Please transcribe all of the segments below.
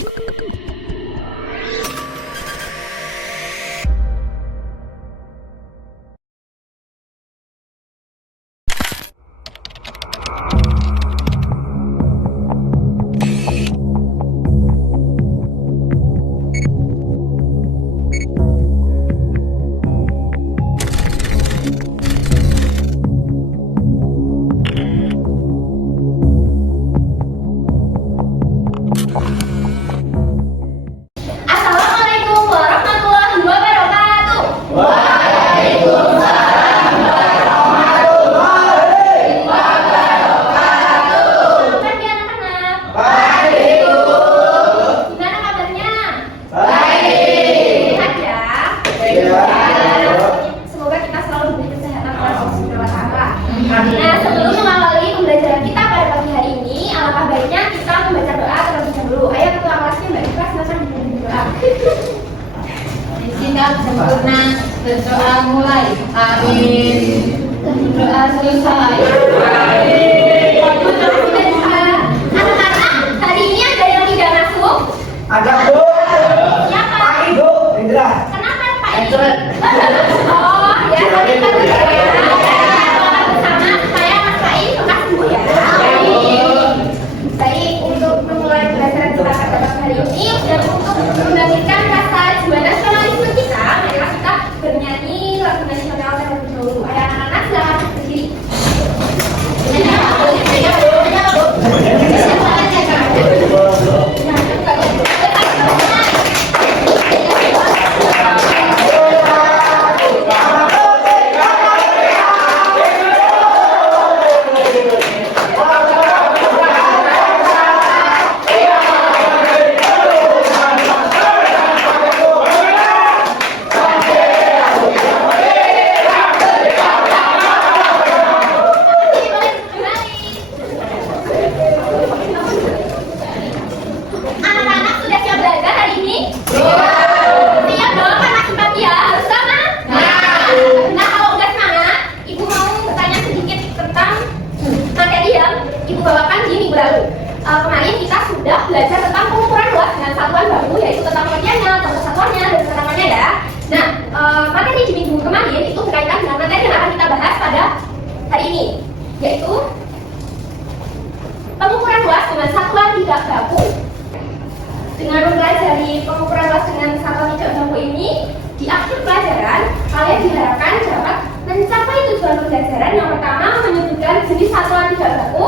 Assalamualaikum warahmatullahi wabarakatuh. Selamat pagi anak-anak. Gimana kabarnya? Sehat ya? Semoga kita selalu diberi kesehatan oleh Allah Subhanahu wa Ta'ala. Nah, sebelum mengawali pembelajaran kita pada pagi hari ini, alangkah baiknya kita membaca doa terlebih dahulu. Ayo ketua kelasnya Mbak Ika, silakan dipimpin doa. Sikap sempurna, berdoa mulai. Amin. Doa selesai. Amin. Anak-anak, hari ini ada yang tidak masuk? Ada Bu. Siapa? Pak Ibu, Indra. Kenapa Pak ini? Excellent. Oh, ya, kami bagus ya. Selamat bersama saya Mas Pai, makasih Bu ya. Baik, untuk memulai pembelajaran kita pada pagi hari ini dan untuk membangkitkan rasa jiwa nasionalisme kita, marilah kita bernyanyi lagu nasional terlebih dahulu. Ayo anak-anak silakan berdiri. Anak-anak sudah siap belajar hari ini? Siap dong, karena sempat ya, harus semangat. Nah, kalau udah semangat, Ibu mau bertanya sedikit tentang materi yang Ibu bawakan di minggu lalu. Kemarin kita sudah belajar tentang pengukuran luas dengan satuan baku, yaitu tentang pengertiannya, tentang kesatuannya, dan keterangannya ya. Nah, materi di minggu kemarin itu berkaitan dengan materi yang akan kita bahas pada hari ini, yaitu pengukuran luas dengan satuan tidak baku. Dengan mempelajari pengukuran luas dengan satuan tidak baku ini, di akhir pelajaran, kalian diharapkan dapat mencapai tujuan pembelajaran. Yang pertama, menyebutkan jenis satuan tidak baku,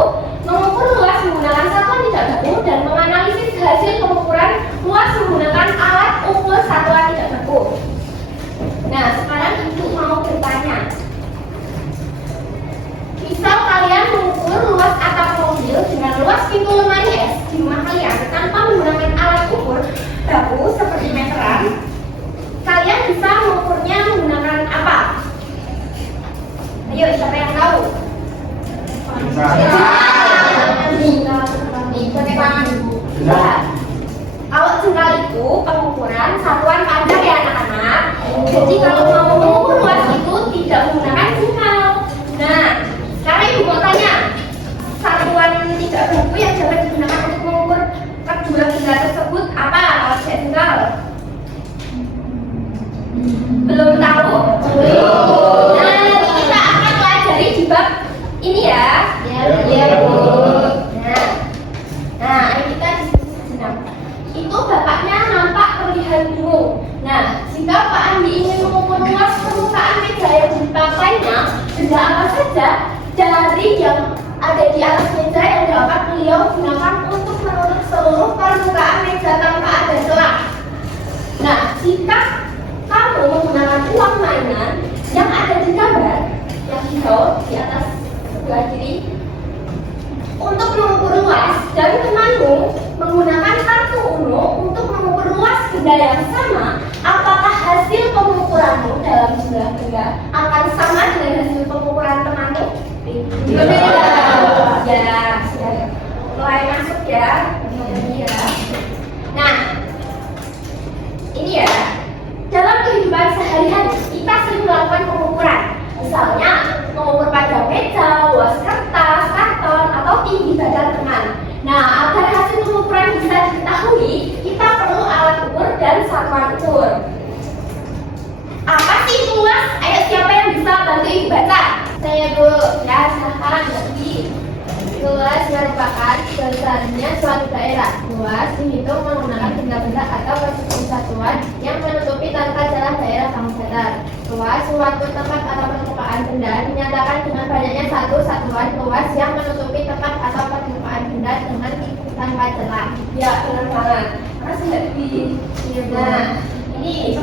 mengukur luas menggunakan satuan tidak baku, dan menganalisis hasil pengukuran luas menggunakan alat ukur satuan tidak baku. Nah, sekarang Ibu mau bertanya. Misal kalian mengukur luas atap mobil dengan luas pintu lemari es di rumah kalian tanpa menggunakan alat ukur baku seperti meteran, kalian bisa mengukurnya menggunakan apa? Ayo, siapa yang tahu? Pakai tangan. Kalau jengkal itu pengukuran satuan kadar ya anak-anak. Jadi kalau mau mengukur luas itu tidak menggunakan jengkal. Nah, sekarang Ibu mau tanya, satuan tidak baku yang dapat digunakan untuk mengukur kedua benda tersebut apa kalau tidak jengkal? Belum tahu? Belum. Nah, kita akan pelajari di bab ini ya. Ya, Bu. Nah, ini kita diskusi sejenak. Itu bapaknya nampak terlihat bingung. Nah, jika Pak Andi ingin mengukur luas permukaan meja yang dipakainya, benda apa saja dari yang ada di atas meja yang dapat beliau gunakan untuk menutup seluruh permukaan meja tanpa ada celah. Nah, jika kamu menggunakan uang mainan yang ada di gambar yang hijau di atas sebelah kiri untuk mengukur luas, dan temanmu menggunakan kartu UNO untuk mengukur luas benda yang sama, apakah hasil pengukuranmu dalam jumlah benda akan sama dengan hasil pengukuran temanmu? Berbeda. Ya, sudah mulai masuk ya. Nah, ini ya, dalam kehidupan sehari-hari kita sering melakukan pengukuran. Misalnya mengukur panjang meja, luas kertas, karton, atau tinggi badan teman. Nah, agar hasil suatu daerah. Luas dihitung menggunakan benda-benda atau persatuan yang menutupi tata jalan daerah kamu datar. Luas suatu tempat atau permukaan benda dinyatakan dengan banyaknya satu satuan luas yang menutupi tempat atau permukaan benda dengan tanpa celah. Ya, benar banget. Masih nggak di. Nah, ini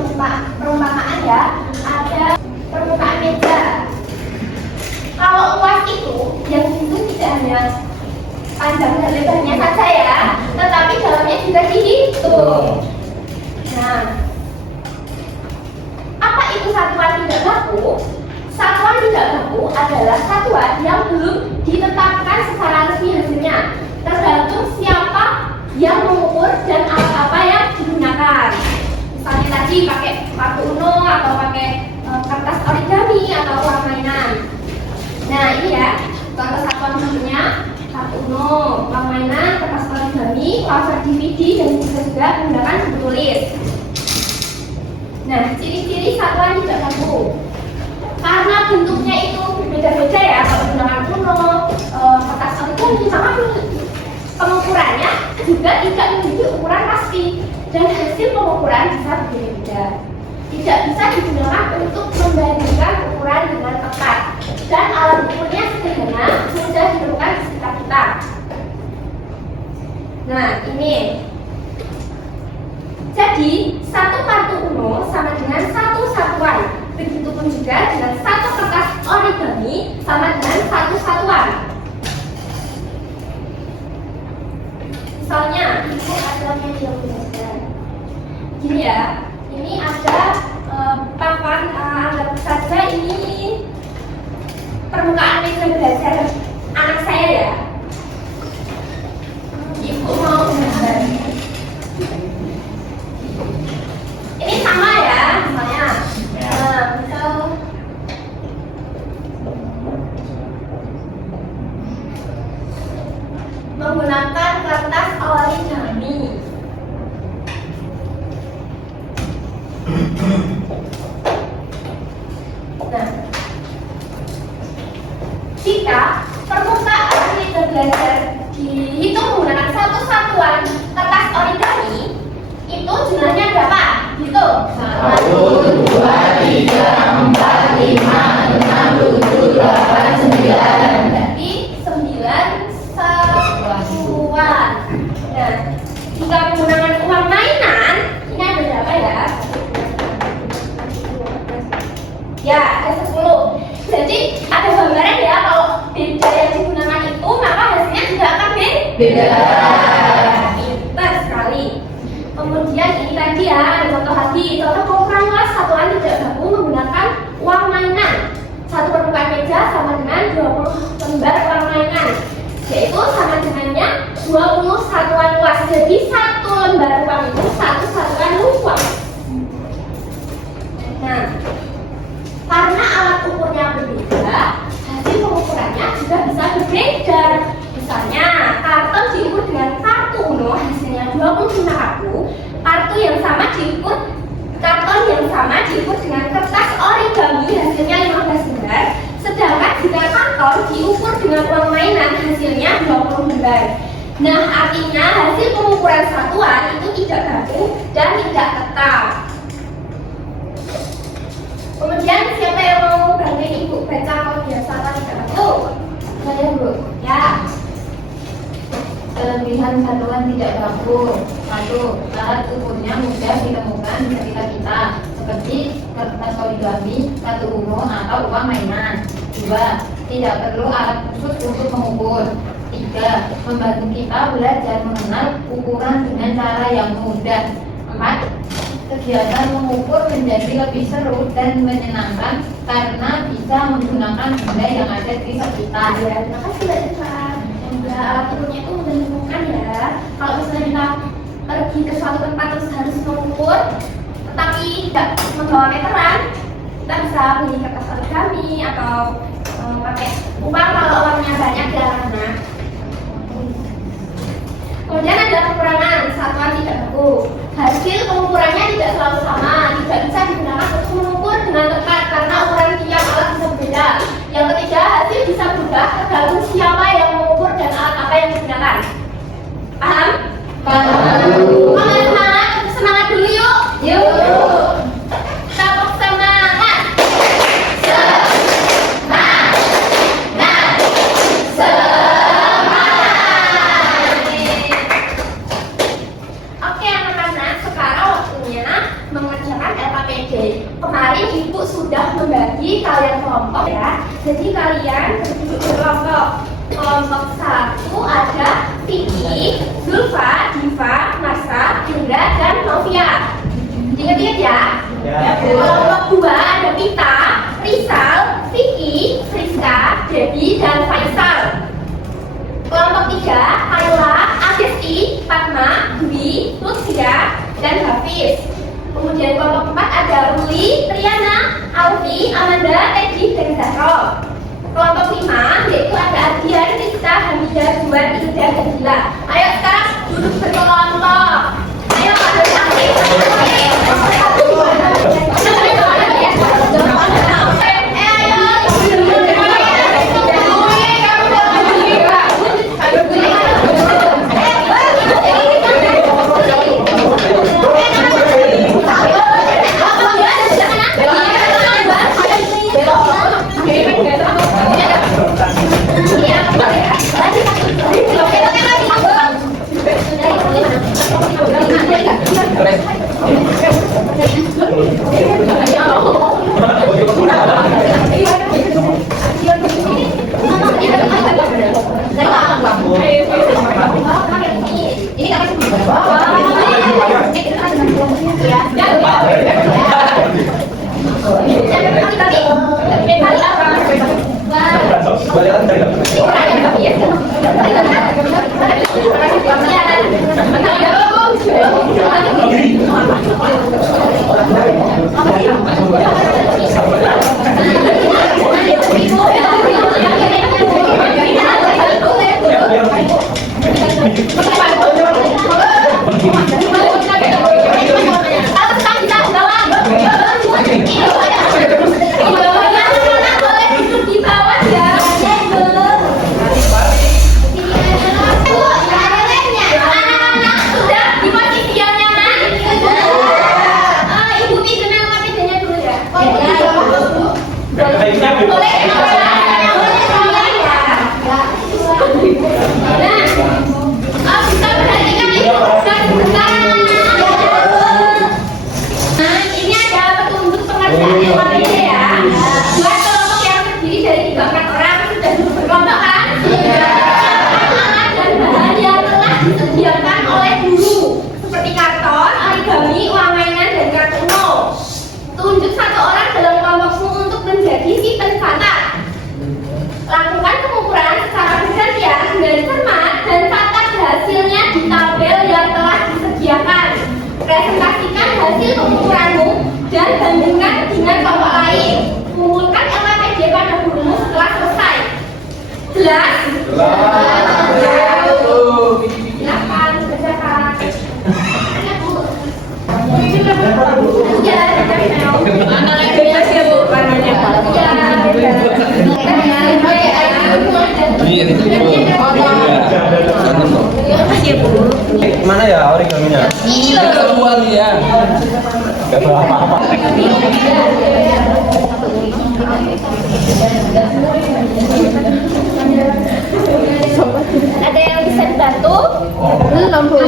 perumpamaan ya. Ada permukaan meja. Kalau luas itu yang dihitung tidak hanya panjang dan lebarnya saja ya, tetapi dalamnya juga dihitung. Nah, apa itu satuan tidak baku? Satuan tidak baku adalah satuan yang belum ditetapkan secara resmi hasilnya, tergantung siapa yang mengukur dan alat apa yang digunakan. Misalnya tadi pakai paku uno atau pakai kertas origami atau uang mainan. Nah ini ya contoh satuan bentuknya paku uno, uang mainan, kertas origami, wafer DVD dan bisa juga menggunakan buku tulis. Nah ciri-ciri satuan tidak baku karena bentuknya itu beda-beda ya, kalau menggunakan uno, kertas origami sama pengukurannya juga tidak memiliki ukuran pasti dan hasil pengukuran bisa berbeda. Tidak bisa digunakan untuk membandingkan ukuran dengan tepat dan alat ukurnya sederhana, mudah ditemukan di sekitar kita. Nah ini jadi satu kartu uno sama dengan satu satuan, begitupun juga dengan satu kertas origami sama dengan satu satuan. Misalnya, ini aturannya yang belajar. Gini ya, ini ada papan, anggap saja ini permukaan meja belajar anak saya ya. Ibu mau belajar. Ini sama ya, misalnya. Misal menggunakan kertas origami. Nah, jika permukaan meja belajar dihitung menggunakan satu satuan kertas origami, itu jumlahnya berapa? Hitung. 1, 2, 3, 4, 5, 6, 7, 8, 9. Berarti 9 satuan. Nah, jika menggunakan uang mainan, ini ada berapa ya? Ya, ada 10. Jadi ada gambaran ya, kalau beda yang digunakan itu, maka hasilnya juga akan beda. Pintar sekali. Kemudian ini tadi ya, ada contoh lagi. Contoh pengukuran luas satuan tidak baku menggunakan uang mainan. Satu permukaan meja sama dengan 20 lembar uang mainan, yaitu sama dengannya 20 satuan luas. Jadi satu lembar uang itu satu satuan luas. Nah, karena alat ukurnya berbeda, hasil pengukurannya juga bisa berbeda. Misalnya, karton diukur dengan kartu uno, hasilnya 25 kartu. Karton yang sama diukur dengan kertas origami, hasilnya 15 lembar. Sedangkan jika karton diukur dengan uang mainan, hasilnya 20 lembar. Nah, artinya hasil pengukuran satuan itu tidak baku dan tidak tetap. Kemudian siapa yang mau bantuin ibu baca kalau biasakan tidak baku? Saya bu. Ya. Kelebihan satuan tidak baku. 1. Alat ukurnya mudah ditemukan di sekitar kita, seperti kertas origami, kartu uno, atau uang mainan. 2. Tidak perlu alat khusus untuk mengukur. 3. Membantu kita belajar mengenal ukuran dengan cara yang mudah. 4. Kegiatan mengukur menjadi lebih seru dan menyenangkan karena bisa menggunakan benda yang ada di sekitar. Ya, terima kasih Mbak Eva. Alat ukurnya itu mudah ditemukan ya. Kalau misalnya kita pergi ke suatu tempat terus harus mengukur, tetapi tidak membawa meteran, kita bisa beli kertas origami atau pakai uang kalau uangnya banyak di sana. Kemudian ada kekurangan satuan tidak baku. Hasil pengukurannya tidak selalu sama, tidak bisa digunakan untuk mengukur dengan tepat karena ukuran tiap alat bisa berbeda. Yang ketiga, hasil bisa berubah tergantung siapa yang mengukur dan alat apa yang digunakan. membagi kalian kelompok ya. Jadi kalian berduduk berkelompok. Kelompok 1 ada Vicky, Zulfa, Diva, Marsa, Indra, dan Novia. Ingat-ingat ya. Kelompok 2 ada Pita, Rizal, Vicky, Friska, Debbie, dan Faisal. Kelompok 3 Ayla, Agesti, Fatma, Dwi, Lutfia, dan Hafiz. Kemudian kelompok 4 ada Ruli, Triana, Alfi, Amanda, Teddy, dan Zahro. Kelompok 5 yaitu ada Adian, Rita, Hamidah, Juan, Ilda, dan Gila. Ayo sekarang duduk berkelompok. Ayo pada sakit. Presentasikan hasil pengukuranmu dan bandingkan dengan kelompok lain. Kumpulkan LPPD pada gurumu setelah selesai. Jelas? Silakan kerjakan. Mana lagi ya Bu? Warnanya. Mana ya origaminya? Iya, keluar ya. Gak tahu apa-apa. Ada yang bisa dibantu? Belum Bu.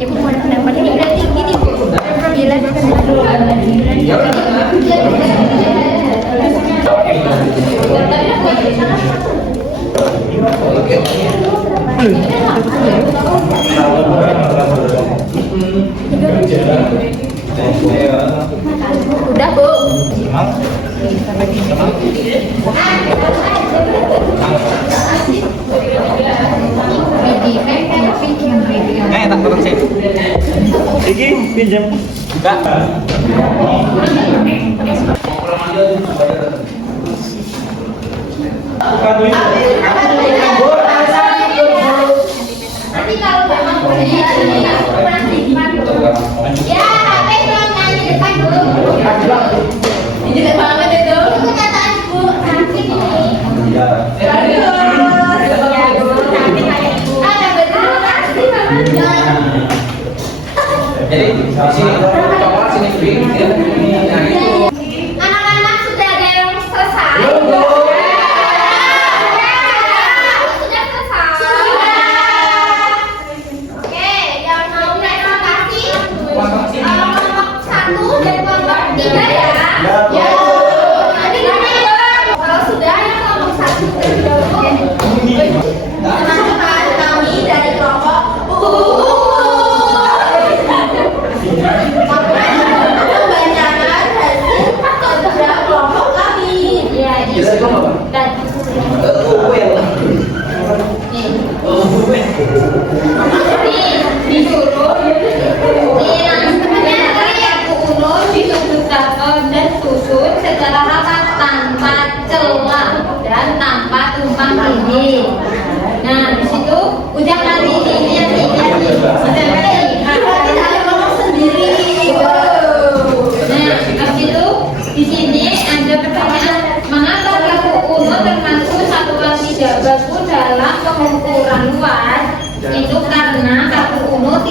Ibu mau pendapat ini berarti gini Bu. Udah Bu. Tak terus sih. Iki pinjam. Enggak. Nanti kalau memang ya, HP dong nyanyi depan dulu. Ini depan banget itu. Itu kenyataan Bu. Nanti ini. Jadi di sini sini free ya. Anak-anak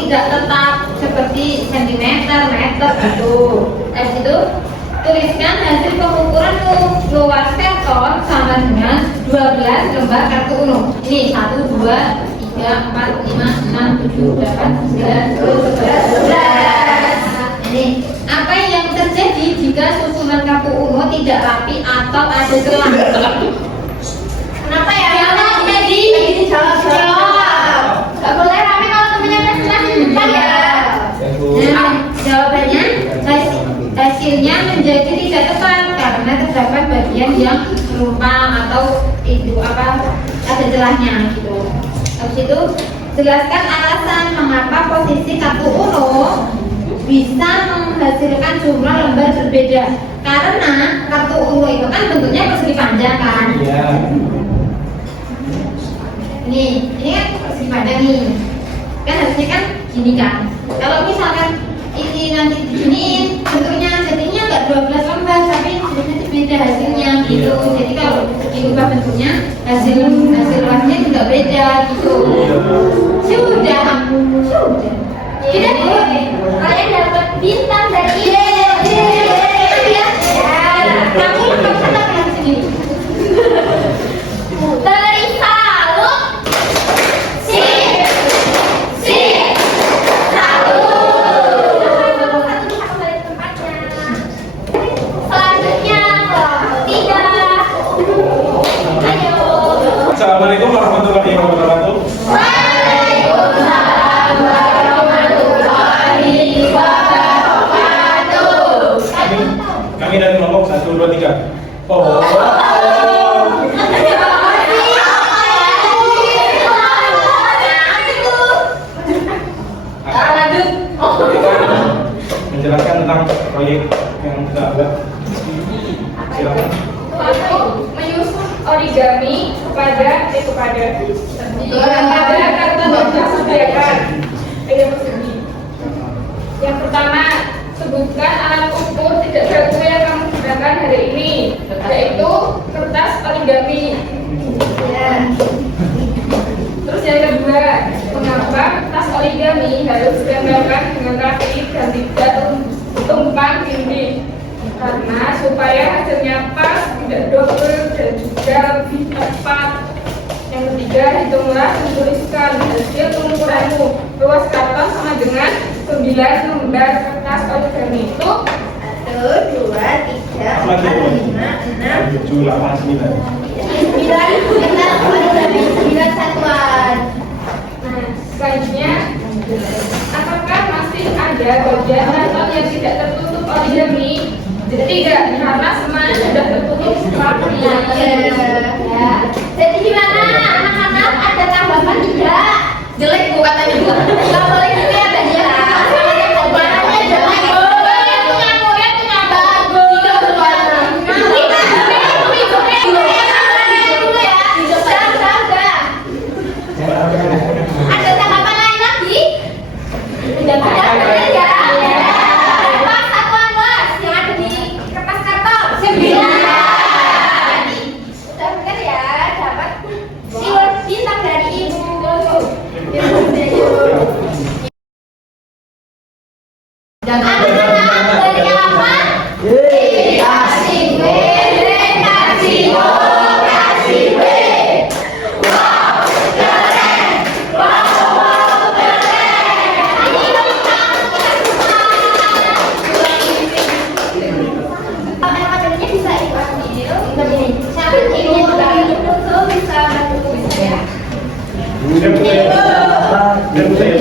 tidak tetap seperti sentimeter, meter gitu. Habis itu tuliskan hasil pengukuranmu. Luas karton sama dengan 12 lembar kartu uno. Ini 1, 2, 3, 4, 5, 6, 7, 8, 9, 10, 11. Ini apa yang terjadi jika susunan kartu uno tidak rapi atau ada celah? Kenapa ya? Jangan jadi Jawab. Gak boleh rame kalau temennya kelas depan ya. Nah, jawabannya hasilnya menjadi tidak tepat karena terdapat bagian yang menumpang atau itu apa ada celahnya gitu. Habis itu jelaskan alasan mengapa posisi kartu uno bisa menghasilkan jumlah lembar berbeda. Karena kartu uno itu kan bentuknya persegi panjang kan. Iya. Ini kan persegi panjang nih. Kan harusnya kan gini kan. Kalau misalkan ini nanti diginiin bentuknya jadinya nggak 12 lembar tapi beda hasilnya gitu. Jadi kalau diubah bentuknya hasil luasnya juga beda gitu. Sudah. Tidak boleh. Kalian dapat bintang dari Kamu kata harus segini. dari Saluk. Sip. Satu bisa kembali ke tempatnya. Selanjutnya kelompok 3. Ayo. Assalamualaikum warahmatullahi wabarakatuh. Waalaikumsalam warahmatullahi wabarakatuh. Kami dari kelompok 1, 2, 3. Oh. Menjelaskan tentang proyek yang kita buat. Silakan. Menyusun origami kepada karton yang disediakan media persegi. Yang pertama, sebutkan alat ukur tidak baku yang kamu gunakan hari ini, yaitu kertas origami. Terus yang kedua, mengapa kertas origami harus digambarkan dengan rapi dan tidak tumpang tindih? Karena supaya hasilnya pas, tidak double dan juga lebih tepat. Yang ketiga, hitunglah dan tuliskan hasil pengukuranmu. Luas karton sama dengan 9 lembar kertas origami itu 1, 2, 3, 4, 5, 6, 7, 8, 9. 9 satuan. Nah, selanjutnya, apakah masih ada bagian karton yang tidak tertutup origami? Tidak, karena semuanya sudah tertutup rapi. Ya. Jadi gimana anak-anak, ada tanggapan tidak? Jelek bu katanya bu. Gak boleh gitu ya Mbak Dia. Warnanya jelek. Yang punya murid punya bagus. Ada tanggapan lain lagi? Tidak benar ya. Berapa satuan luas yang ada di kertas karton? 9. Sudah benar ya, dapat siwar bintang dari ibu. Anak-anak dari apa? Kasih B, kasih O, kasih B. Wow, keren. Wow, keren. Anak-anaknya bisa dipanggil. Siapa ini itu bisa bantu saya. Siapa saya? Siapa saya?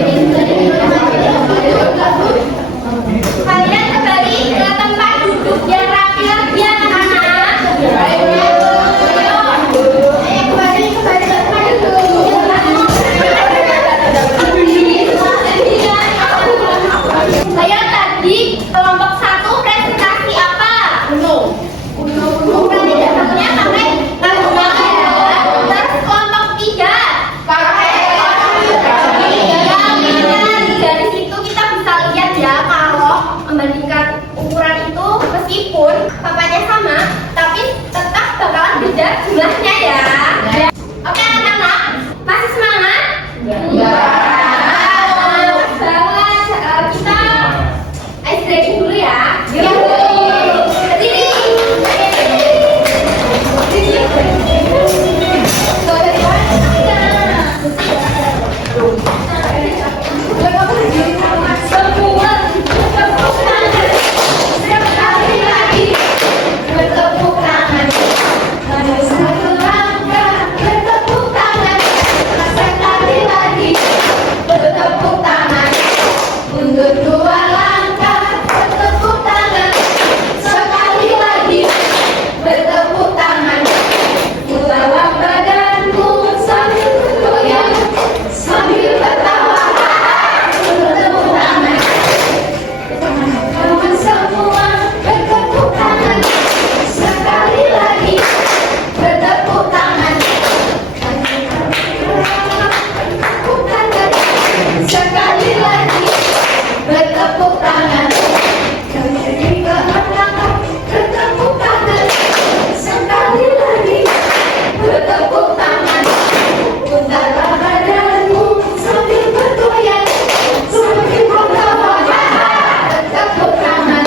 Semua bertepuk tangan. Sekali lagi bertepuk tangan. Maju satu langkah bertepuk tangan. Sekali lagi bertepuk tangan. Mundur dua langkah bertepuk tangan. Sekali lagi bertepuk tangan. Bawa badanmu sambil bergoyang, sambil tertawa, bertepuk tangan. Kawan semua bertepuk tangan. Sekali lagi bertepuk tangan. Bertepuk tangan. Sekali lagi bertepuk tangan. Kembali ke belakang, bertepuk tangan. Sekali lagi bertepuk tangan. Putarlah badanmu sambil bergoyang, sambil tertawa, bertepuk tangan.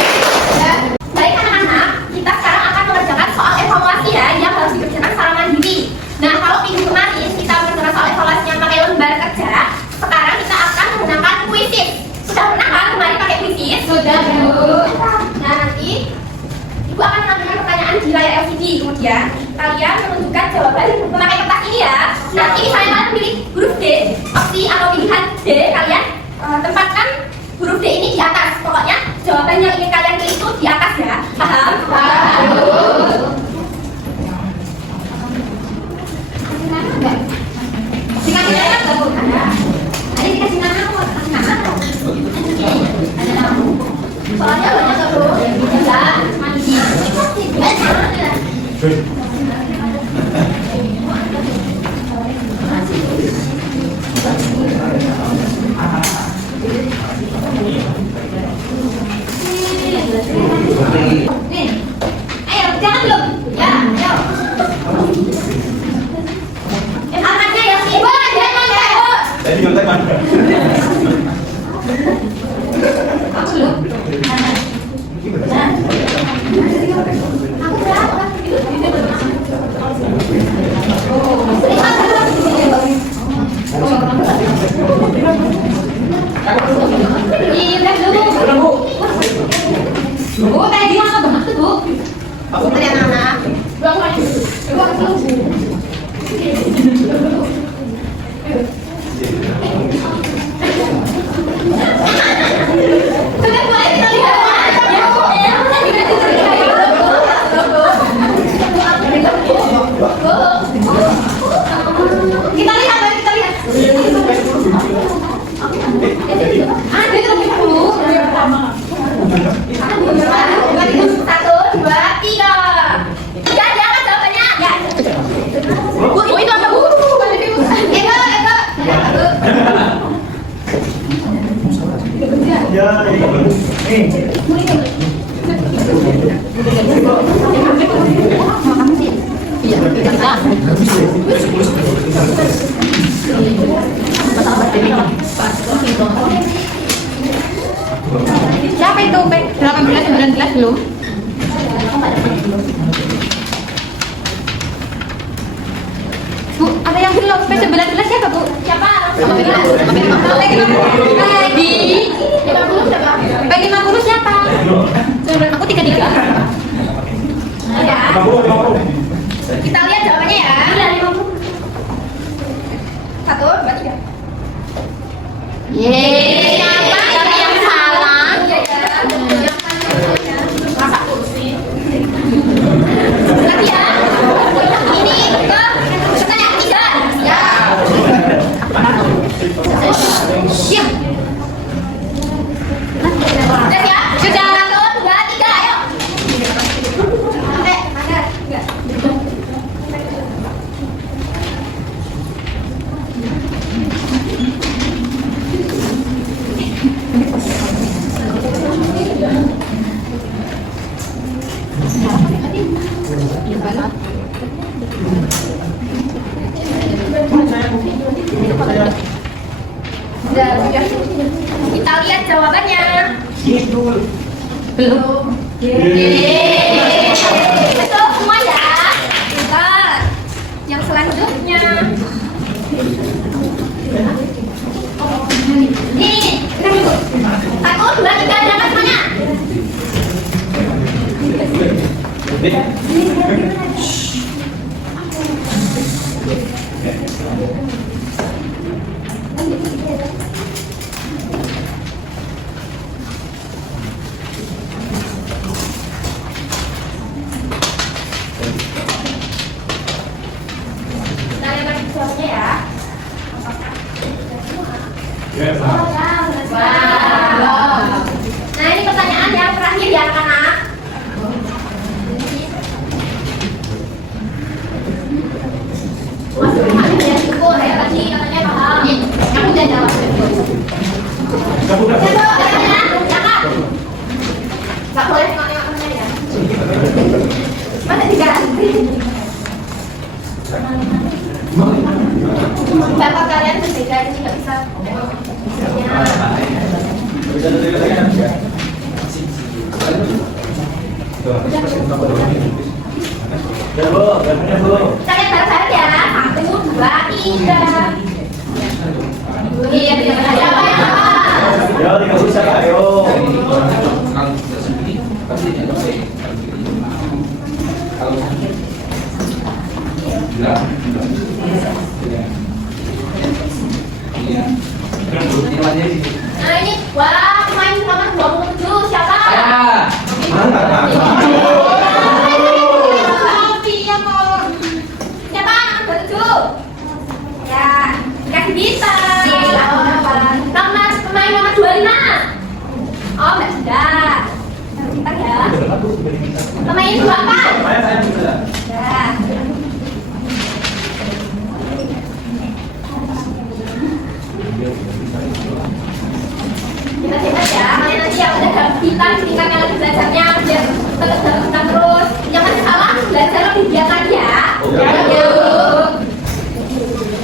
Baik anak-anak, kita sekarang akan mengerjakan soal evaluasi ya, yang harus dikerjakan secara mandiri. Nah, kalau minggu kemarin kita mengerjakan soal evaluasi yang pakai lembar kerja, sekarang kita akan menggunakan kuisis. Sudah pernah kan kemarin pakai kuisis? Sudah, Bu. Nah, nanti Ibu akan menampilkan pertanyaan di layar LCD. Kemudian kalian menunjukkan jawaban memakai kertas ini ya. Nanti misalnya kalian pilih huruf D, opsi atau pilihan D, kalian tempatkan huruf D ini di atas. Pokoknya jawaban yang ingin kalian pilih itu di atas ya. Paham? Paham. Dikasih nama nggak, Bu? Ada. Ada dikasih nama, aku mau kasih nama. Ada nama. Soalnya banyak tuh, Bu. Enggak, mandi. Ayo, jangan belum. Ya, ayo. Angkatnya ya, Ibu. Jangan kayak Bu. Jadi nyontek mana? Aku belum. Aku berapa? Iya, dulu. Bu, tadi apa banget tuh, Bu? Tadi anak-anak. Belum lagi. Sudah mulai kita lihat. Kita lihat, kita lihat. Ada yang lebih dulu. Satu, dua, tiga. Ya, diangkat jawabannya. Ya. Bu, itu apa, Bu? Ego. Ya, Siapa itu? 18, 19 belum? Bu, ada yang belum? P19 siapa, Bu? Siapa? Peggy. 50 siapa? P50 siapa? Aku 33. Ada. 50. Kita lihat jawabannya ya. Iya, 50. 1, 2, 3. Yeay, siapa yang salah? Iya, ya. Masak kursi. Lagi ya. Ini ke pertanyaan ketiga. Ya. Siap. Udah ya? Sudah. 1, 2, 3, ayo. Ada. Enggak. Sudah. Kita lihat jawabannya. Belum. Yeay. Betul semua ya. Bentar. Yang selanjutnya. Nih, Nggak boleh nengok-nengok temennya ya. Masa diganti? Bapak kalian berbeda, jadi nggak bisa. Ya Bu, gambarnya Bu. Kalian bareng-bareng ya. 1, 2, 3. Iya, siapa yang apa? Ya, tidak usah ayo. Nah ini, wah pemain nomor 27 siapa? Siapa nomor 27? Ya, kasih bisa. Nomor pemain nomor 25. Oh, enggak sudah. Kita ya. Pemain 24. Ya. Hebat-hebat ya, kalian nanti yang udah gambitan tingkatnya lagi belajarnya biar tetap terus. Jangan salah, belajar lebih giat lagi ya. Ya,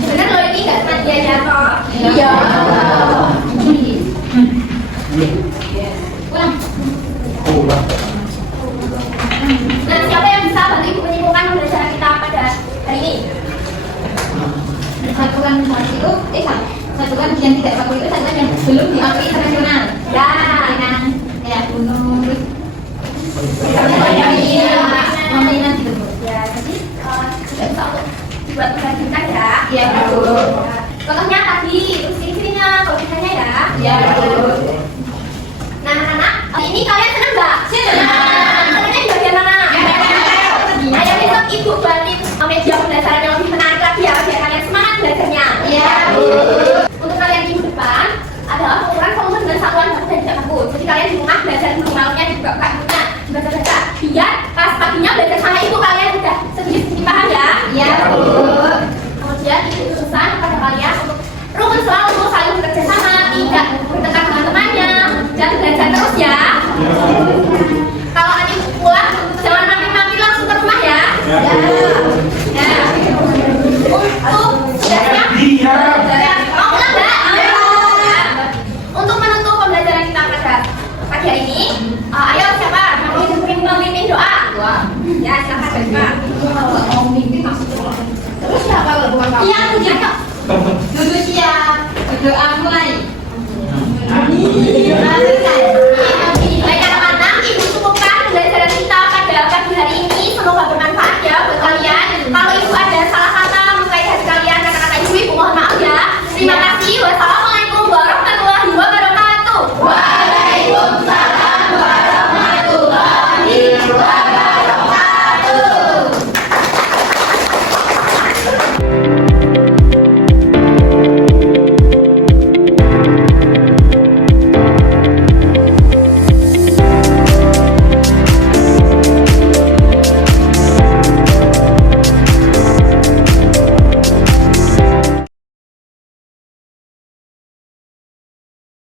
bener loh ini nggak cuma dia jatuh. Iya. Nah, siapa yang bisa bantu ibu menyimpulkan pembelajaran kita pada hari ini? Satukan itu, satukan yang tidak baku itu satukan yang belum diakui internasional. Ya, Yang kayak gunung, terus iya. mainan gitu. Ya, jadi tidak bisa untuk dibuat membandingkan ya. Iya, betul. Contohnya tadi, terus ciri-cirinya, kalau kitanya ya. Iya, betul. Nah, anak-anak, ini kalian senang nggak? Senang. Senangnya di bagian mana? Ayo besok ibu buatin media pembelajaran yang lebih menarik lagi ya, biar kalian semangat belajarnya. Iya. Untuk kalian minggu depan adalah pengukuran volume dengan satuan baku dan tidak baku. Jadi kalian di rumah belajar minimalnya juga buka bukunya, baca-baca. Biar pas paginya belajar sama ibu kalian udah sedikit-sedikit paham ya. Iya, betul. Kemudian ibu pesan kepada kalian untuk rukun selalu untuk saling bekerja sama, tidak bertengkar dengan temannya, dan belajar terus ya. Kalau nanti pulang jangan mampir-mampir langsung ke rumah ya. Ya. Ya. Untuk sudahnya. Ya. Mau pulang nggak? Ya. Untuk menutup pembelajaran kita pada pagi hari ini,